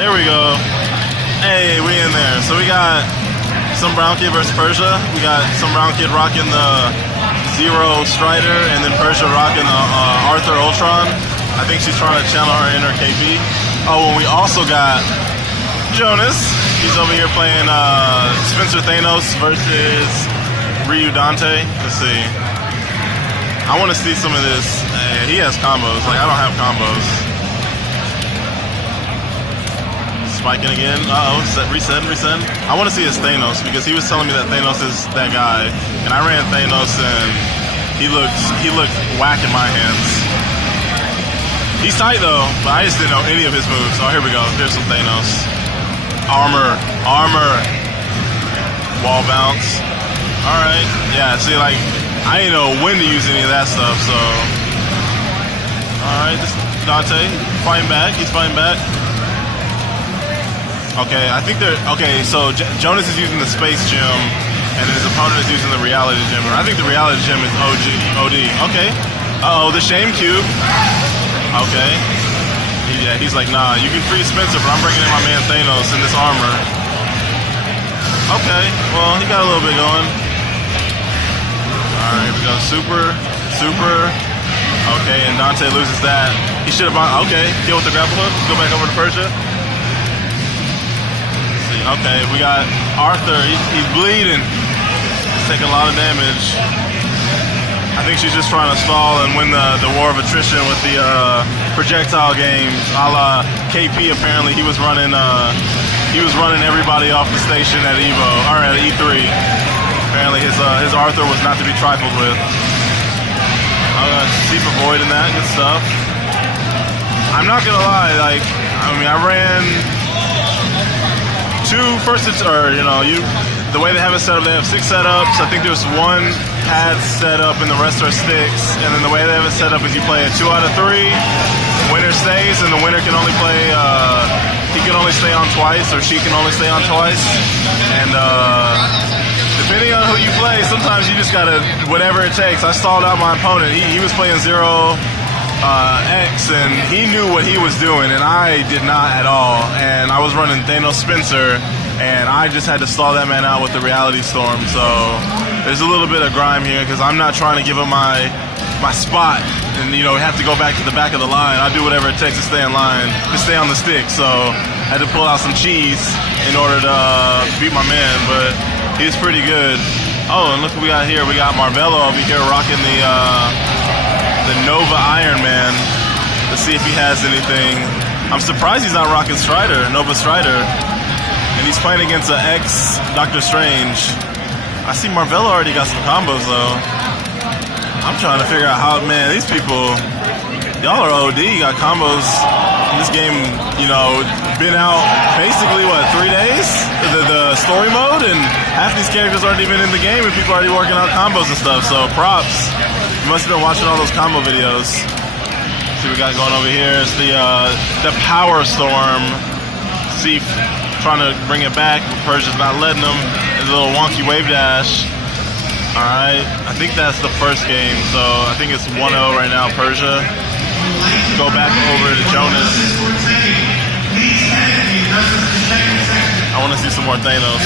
There we go. Hey, we in there. So we got some brown kid versus Persia. We got some brown kid rocking the Zero Strider, and then Persia rocking the Arthur Ultron. I think she's trying to channel her inner KP. Oh, and we also got Jonas. He's over here playing Spencer Thanos versus Ryu Dante. Let's see. I want to see some of this. He has combos. Like, I don't have combos. Spiking again. Uh-oh. Reset. I want to see his Thanos because he was telling me that Thanos is that guy. And I ran Thanos and he looked whack in my hands. He's tight though, but I just didn't know any of his moves. Oh, here we go. Here's some Thanos. Armor. Wall bounce. Alright. Yeah, see, like, I didn't know when to use any of that stuff, so. Alright, this Dante fighting back. He's fighting back. Okay, I think they're. Okay, so Jonas is using the Space Gem, and his opponent is using the Reality Gem. I think the Reality Gem is OD. Okay. Uh-oh, the Shame Cube. Okay. Yeah, he's like, nah, you can free Spencer, but I'm bringing in my man Thanos in this armor. Okay, well, he got a little bit going. Alright, here we go. Super. Okay, and Dante loses that. He should have bought. Okay, deal with the grapple hook. Let's go back over to Persia. Let's see. Okay, we got Arthur. He's bleeding. He's taking a lot of damage. I think she's just trying to stall and win the war of attrition with the projectile games, a la KP. Apparently, he was running everybody off the station at Evo or at E3. Apparently, his Arthur was not to be trifled with. Deep avoid in that, good stuff. I'm not gonna lie, like, I mean, I ran the way they have it set up, they have 6 setups. I think there's 1 pad set up and the rest are sticks. And then the way they have it set up is you play a 2 out of 3. Winner stays, and the winner can only play. He can only stay on twice, or she can only stay on twice. And depending on who you play, sometimes you just gotta whatever it takes. I stalled out my opponent. He was playing Zero X, and he knew what he was doing, and I did not at all. And I was running Thanos Spencer, and I just had to stall that man out with the Reality Storm. So there's a little bit of grime here because I'm not trying to give him my spot and, have to go back to the back of the line. I'll do whatever it takes to stay in line, to stay on the stick. So I had to pull out some cheese in order to beat my man, but he's pretty good. Oh, and look what we got here. We got Marvello over here rocking the Nova Iron Man. Let's see if he has anything. I'm surprised he's not rocking Nova Strider. And he's playing against an ex Doctor Strange. I see Marvello already got some combos though. I'm trying to figure out how, man, these people, y'all are OD, got combos in this game, been out basically, 3 days? The story mode, and half these characters aren't even in the game and people are already working out combos and stuff, so props. You must have been watching all those combo videos. See what we got going over here. It's the Power Storm. Seif trying to bring it back, but Persia's not letting him. There's a little wonky wave dash. Alright, I think that's the first game, so I think it's 1-0 right now, Persia. Go back over to Jonas. I want to see some more Thanos.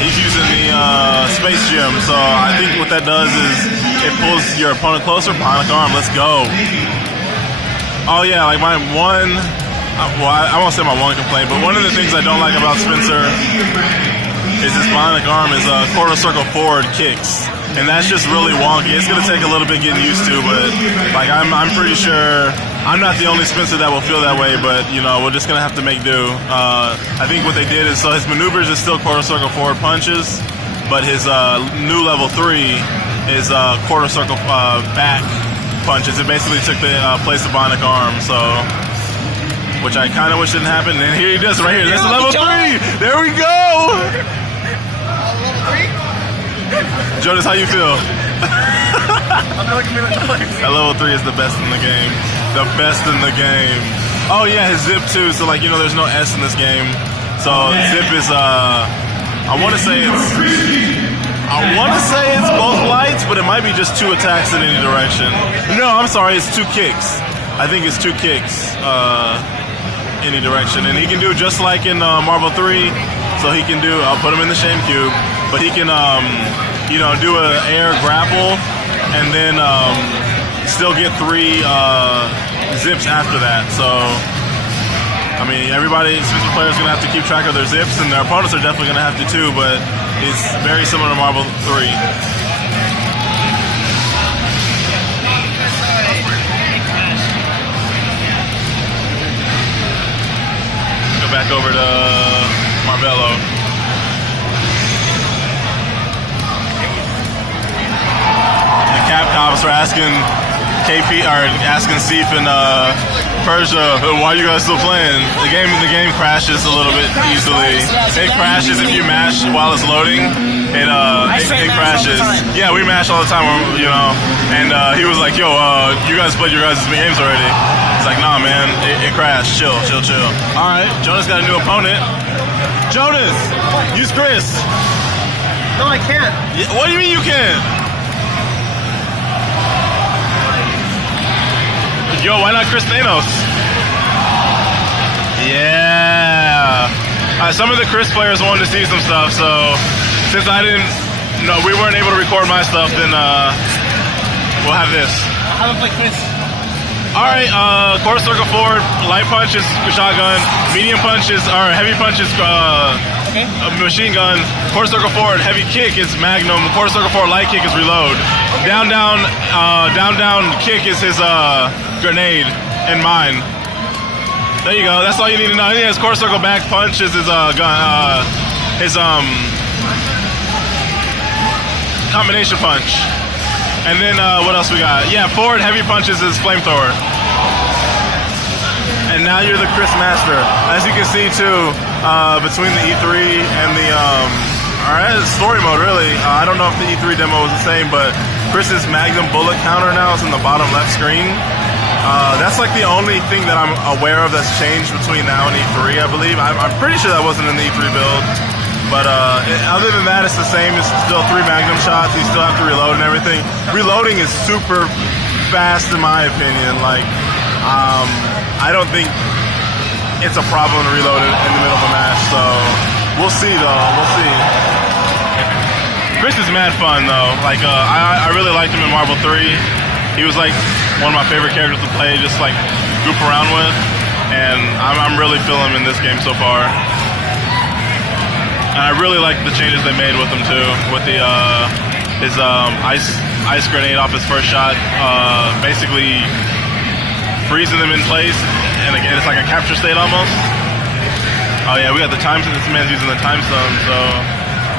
He's using the Space Gem, so I think what that does is it pulls your opponent closer. Bionic Arm, let's go. Oh yeah, like my one... Well, I won't say my one complaint, but one of the things I don't like about Spencer is his Bionic Arm is quarter circle forward kicks. And that's just really wonky. It's going to take a little bit getting used to, but like I'm pretty sure I'm not the only Spencer that will feel that way, but we're just going to have to make do. I think what they did is, so his maneuvers is still quarter circle forward punches, but his new level 3 is quarter circle back punches. It basically took the place of Bionic Arm, so... which I kind of wish didn't happen. And here he does right here. That's level 3. There we go. Jonas, how you feel? That level 3 is the best in the game. The best in the game. Oh yeah, his zip too. So there's no S in this game. So zip is I want to say it's both lights, but it might be just 2 attacks in any direction. No, I'm sorry, it's 2 kicks. I think it's 2 kicks. any direction. And he can do just like in Marvel 3. So he can do, I'll put him in the Shame Cube, but he can, you know, do an air grapple and then still get 3 zips after that. So, I mean, everybody, Smithsonian players are going to have to keep track of their zips, and their opponents are definitely going to have to too, but it's very similar to Marvel 3. Go back over to Marvello. The Capcoms are asking KP, or asking Seif and Persia, why are you guys still playing? The game crashes a little bit easily. It crashes if you mash while it's loading. It crashes. Yeah, we mash all the time, you know. And he was like, "Yo, you guys played your guys' games already?" It's like, "Nah, man, it crashed. Chill." All right, Jonas got a new opponent. Jonas, use Chris. No, I can't. Yeah, what do you mean you can't? Yo, why not Chris Thanos? Yeah. Some of the Chris players wanted to see some stuff, so since we weren't able to record my stuff, then we'll have this. I haven't played Chris. All right, quarter circle forward, light punch is shotgun, medium punch is, or heavy punch is machine gun, quarter circle forward, heavy kick is magnum, quarter circle forward, light kick is reload. Okay. Down, kick is his grenade and mine. There you go, that's all you need to know. He has quarter circle back punch is his gun, his combination punch. And then what else we got? Yeah, forward heavy punches is flamethrower. And now you're the Chris Master. As you can see too, between the E3 and the story mode really. I don't know if the E3 demo was the same, but Chris's Magnum bullet counter now is in the bottom left screen. That's like the only thing that I'm aware of that's changed between now and E3, I believe. I'm pretty sure that wasn't in the E3 build. But other than that, it's the same. It's still 3 Magnum shots. You still have to reload and everything. Reloading is super fast in my opinion. Like, I don't think it's a problem to reload it in the middle of a match. So we'll see though. We'll see. Chris is mad fun though. Like I really liked him in Marvel 3. He was like one of my favorite characters to play, just like goof around with. And I'm really feeling him in this game so far. And I really like the changes they made with him too, with the his ice grenade off his first shot, basically freezing them in place, and again, it's like a capture state almost. Oh yeah, we got the time stone. This man's using the time stone. So,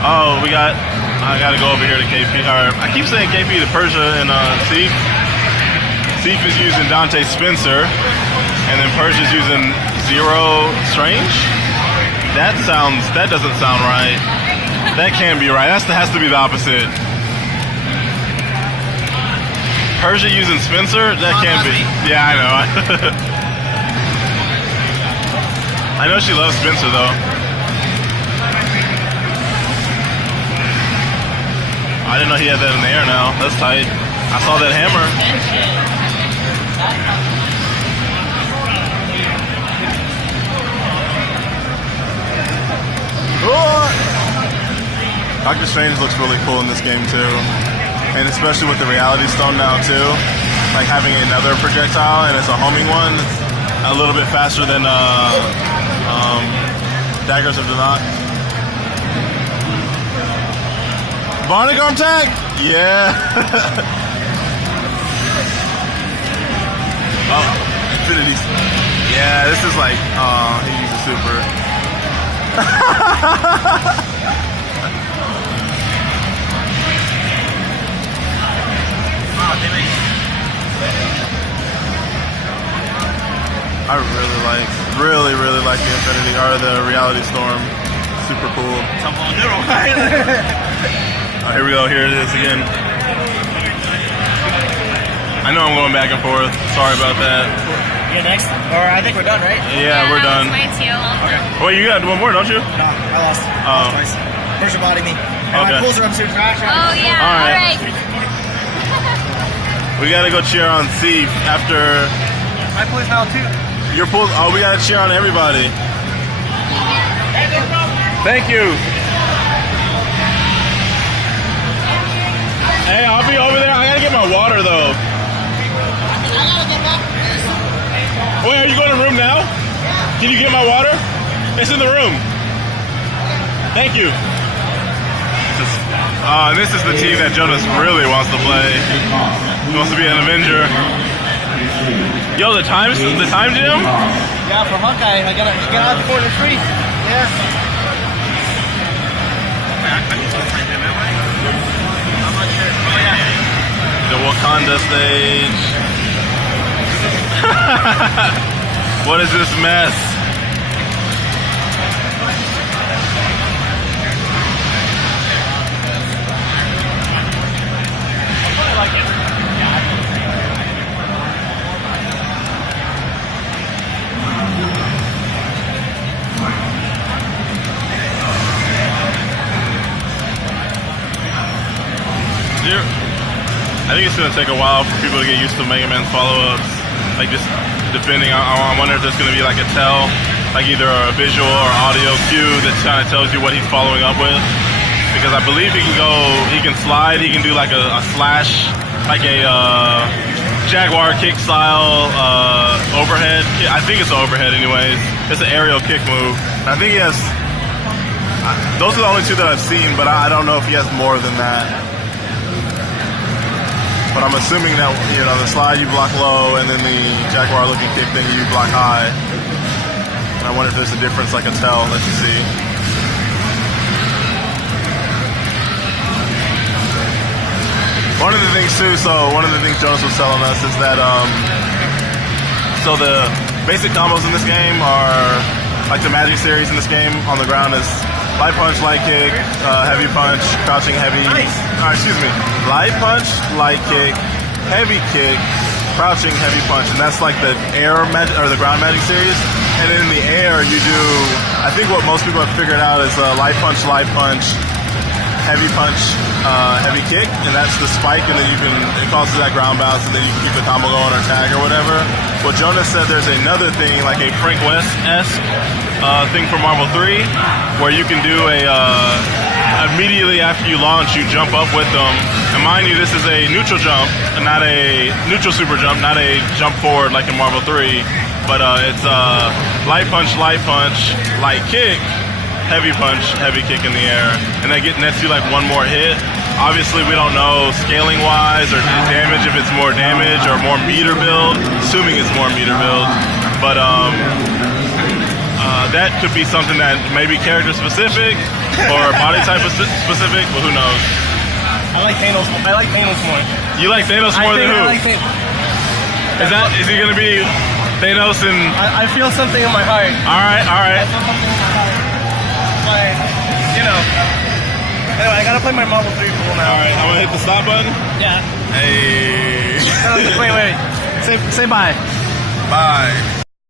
I gotta go over here to KP. Or I keep saying KP to Persia and Seif. Seif is using Dante Spencer, and then Persia's using Zero Strange. That doesn't sound right. That can't be right. That has to be the opposite. Persia using Spencer? That can't be. Yeah, I know. I know she loves Spencer though. I didn't know he had that in the air now. That's tight. I saw that hammer. Doctor Strange looks really cool in this game too, and especially with the Reality Stone now too, like having another projectile and it's a homing one. It's a little bit faster than Daggers of Danak. Bionic arm tag? Yeah. Oh, Infinity. Yeah, this is like, he uses super. I really like the Infinity, or the Reality Storm. Super cool. Here we go, here it is again. I know I'm going back and forth. Sorry about that. You're next? Or I think we're done, right? Yeah, we're done. Okay. Wait, you got one more, don't you? No, I lost. Twice. Persia body me. And Okay. my pulls are up to trash. Oh yeah, All right. alright. We gotta go cheer on Seif after. My pull is now too. Your pool. Oh, we gotta cheer on everybody. Thank you. Hey, I'll be over there. I gotta get my water though. Wait, are you going to the room now? Can you get my water? It's in the room. Thank you. And this is the team that Jonas really wants to play. He wants to be an Avenger. Yo, the time gym? Yeah, for Hawkeye, I gotta get out the corner free. Yeah. The Wakanda stage. What is this mess? I think it's going to take a while for people to get used to Mega Man's follow-ups. Like just depending, I wonder if there's going to be like a tell, like either a visual or audio cue that kind of tells you what he's following up with. Because I believe he can slide, he can do like a slash, like a Jaguar kick style overhead. I think it's an overhead anyways. It's an aerial kick move. I think he has, those are the only two that I've seen, but I don't know if he has more than that. But I'm assuming that, you know, the slide you block low, and then the Jaguar looking kick thing you block high. And I wonder if there's a difference, like a tell that you see. One of the things too, one of the things Jonas was telling us is that, so the basic combos in this game are, like the Magic series in this game on the ground is light punch, light kick, heavy punch, crouching heavy. Nice. Excuse me. Light punch, light kick, heavy kick, crouching heavy punch, and that's like the air magic or the ground magic series. And then in the air, you do. I think what most people have figured out is light punch, heavy punch, heavy kick, and that's the spike, and then it causes that ground bounce, and then you can keep the combo going or tag or whatever. Well, Jonas said there's another thing, like a Frank West-esque thing for Marvel 3, where you can do immediately after you launch, you jump up with them. And mind you, this is a neutral jump, not a neutral super jump, not a jump forward like in Marvel 3, but it's light punch, light kick, heavy punch, heavy kick in the air, and that nets you like one more hit. Obviously, we don't know scaling wise or damage if it's more damage or more meter build, assuming it's more meter build, but that could be something that may be character specific or body type specific, but who knows? I like Thanos more. You like Thanos more than who? I like Thanos. Is he gonna be Thanos and? I feel something in my heart. All right. I feel something in my heart. Like, you know. Anyway, I gotta play my Marvel 3 pool now. All right, I'm gonna hit the stop button. Yeah. Hey. Wait. Say bye. Bye.